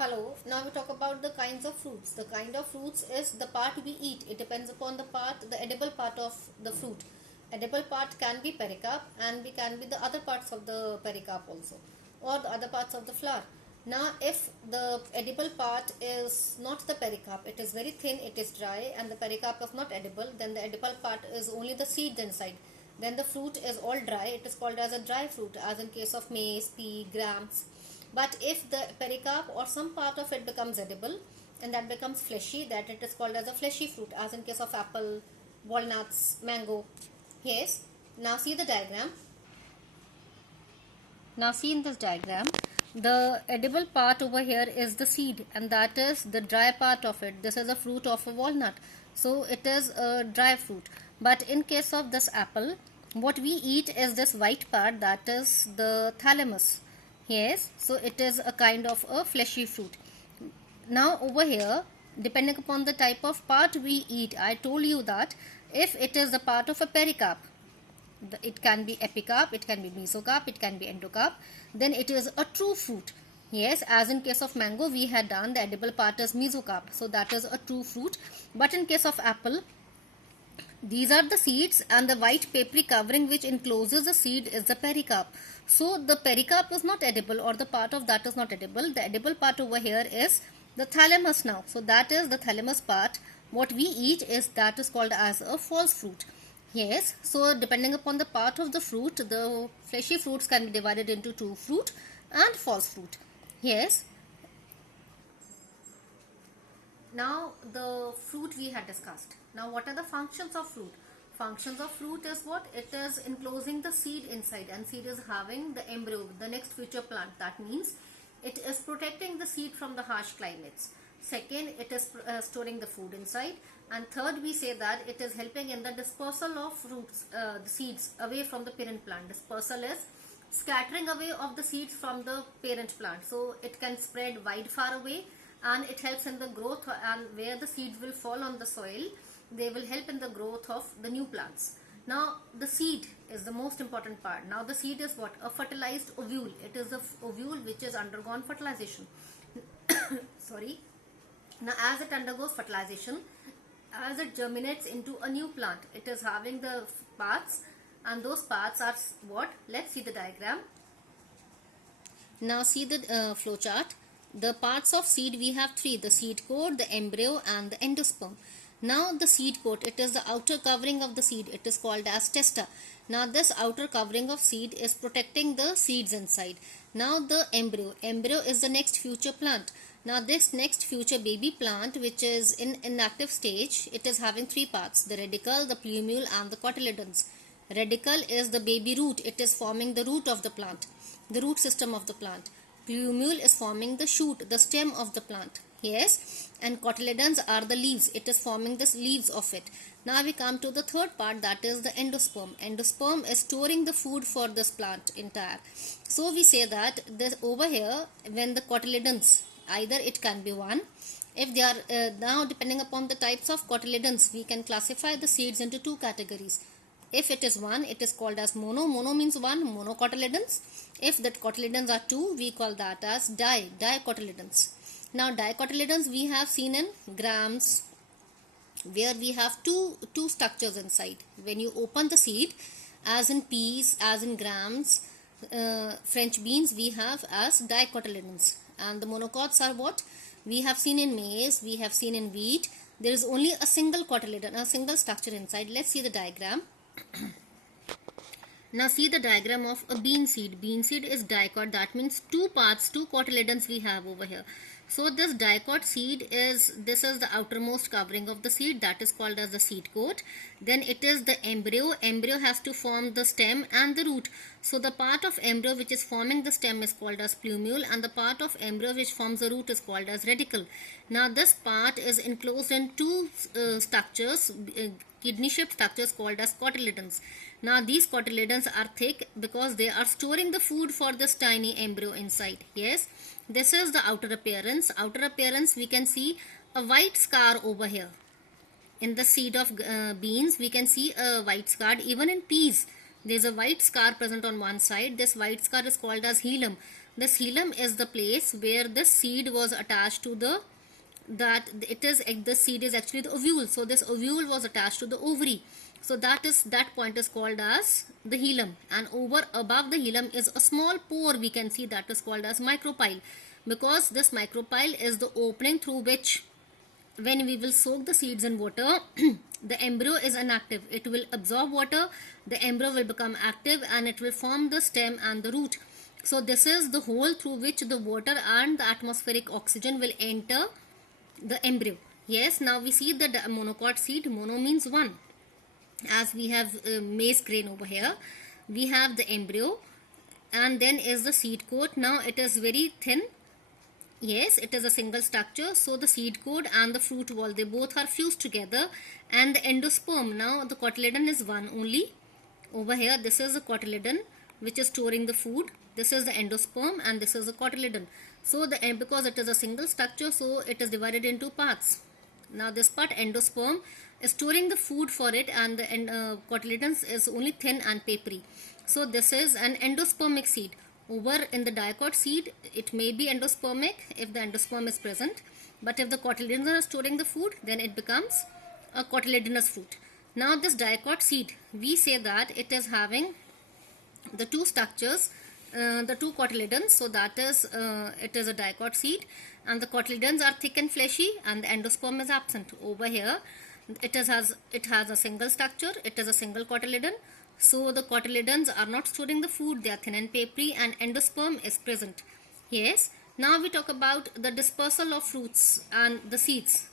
Hello, now we talk about the kinds of fruits. The kind of fruits is the part we eat. It depends upon the edible part of the fruit. Edible part can be pericarp and we can be the other parts of the pericarp also, or the other parts of the flower. Now, if the edible part is not the pericarp, it is very thin, it is dry, and the pericarp is not edible, then the edible part is only the seeds inside. Then the fruit is all dry. It is called as a dry fruit, as in case of maize, pea, grams. But if the pericarp or some part of it becomes edible and that becomes fleshy, that it is called as a fleshy fruit, as in case of apple, walnuts, mango. Yes. Now see the diagram. Now see in this diagram, the edible part over here is the seed, and that is the dry part of it. This is a fruit of a walnut, so it is a dry fruit. But in case of this apple, what we eat is this white part, that is the thalamus. Yes, so it is a kind of a fleshy fruit. Now over here, depending upon the type of part we eat, I told you that if it is a part of a pericarp, it can be epicarp, it can be mesocarp, it can be endocarp, then it is a true fruit. Yes, as in case of mango, we had done the edible part is mesocarp, so that is a true fruit. But in case of apple, these are the seeds, and the white papery covering which encloses the seed is the pericarp. So the pericarp is not edible, or the part of that is not edible. The edible part over here is the thalamus now. So that is the thalamus part. What we eat is that is called as a false fruit. Yes, so depending upon the part of the fruit, the fleshy fruits can be divided into true fruit and false fruit. Yes. Now the fruit we had discussed. Now what are the functions of fruit? Functions of fruit is what? It is enclosing the seed inside, and seed is having the embryo, the next future plant. That means it is protecting the seed from the harsh climates. Second, it is storing the food inside. And third, we say that it is helping in the dispersal of fruits, the seeds away from the parent plant. Dispersal is scattering away of the seeds from the parent plant. So it can spread wide far away, and it helps in the growth, and where the seeds will fall on the soil, they will help in the growth of the new plants. Now the seed is the most important part. Now the seed is what? A fertilized ovule. It is the ovule which has undergone fertilization. Sorry. Now as it undergoes fertilization, as it germinates into a new plant, it is having the parts, and those parts are what? Let's see the diagram. Now see the flow chart. The parts of seed we have three: the seed coat, the embryo, and the endosperm. Now the seed coat, it is the outer covering of the seed. It is called as testa. Now this outer covering of seed is protecting the seeds inside. Now the embryo is the next future plant. Now this next future baby plant, which is in inactive stage, it is having three parts: the radicle, the plumule, and the cotyledons. Radicle is the baby root. It is forming the root of the plant, the root system of the plant. Plumule is forming the shoot, the stem of the plant. Yes, and cotyledons are the leaves. It is forming the leaves of it. Now we come to the third part, that is the endosperm. Endosperm is storing the food for this plant entire. So we say that this over here, when the cotyledons, either it can be one, if they are now depending upon the types of cotyledons, we can classify the seeds into two categories. If it is one, it is called as mono. Mono means one, monocotyledons. If that cotyledons are two, we call that as dicotyledons. Now dicotyledons we have seen in grams, where we have two structures inside. When you open the seed, as in peas, as in grams, French beans, we have as dicotyledons. And the monocots are what? We have seen in maize, we have seen in wheat. There is only a single cotyledon, a single structure inside. Let's see the diagram. Now see the diagram of a bean seed. Bean seed is dicot. That means two parts, two cotyledons we have over here. So this dicot seed is, this is the outermost covering of the seed, that is called as the seed coat. Then it is the embryo. Embryo has to form the stem and the root. So the part of embryo which is forming the stem is called as plumule, and the part of embryo which forms the root is called as radicle. Now this part is enclosed in two structures, kidney shaped structures called as cotyledons. Now these cotyledons are thick because they are storing the food for this tiny embryo inside. Yes, this is the outer appearance. Outer appearance, we can see a white scar over here. In the seed of beans, we can see a white scar. Even in peas, there is a white scar present on one side. This white scar is called as hilum. The coelom is the place where the seed was attached to the the seed is actually the ovule. So this ovule was attached to the ovary. So that point is called as the hilum, and over above the hilum is a small pore we can see, that is called as micropyle, because this micropyle is the opening through which, when we will soak the seeds in water, the embryo is inactive. It will absorb water, the embryo will become active, and it will form the stem and the root. So this is the hole through which the water and the atmospheric oxygen will enter the embryo. Yes, now we see the monocot seed. Mono means one. As we have maize grain over here, we have the embryo, and then is the seed coat. Now it is very thin. Yes, it is a single structure. So the seed coat and the fruit wall, they both are fused together, and the endosperm. Now the cotyledon is one only. Over here, this is the cotyledon which is storing the food. This is the endosperm, and this is the cotyledon. So because it is a single structure, so it is divided into parts. Now this part, endosperm, is storing the food for it, and the cotyledon is only thin and papery. So this is an endospermic seed. Over in the dicot seed, it may be endospermic if the endosperm is present, but if the cotyledons are storing the food, then it becomes a cotyledonous fruit. Now this dicot seed, we say that it is having the two structures, the two cotyledons. So that is it is a dicot seed, and the cotyledons are thick and fleshy, and the endosperm is absent. Over here, it has a single structure, it is a single cotyledon. So the cotyledons are not storing the food, they are thin and papery, and endosperm is present. Yes, now we talk about the dispersal of fruits and the seeds.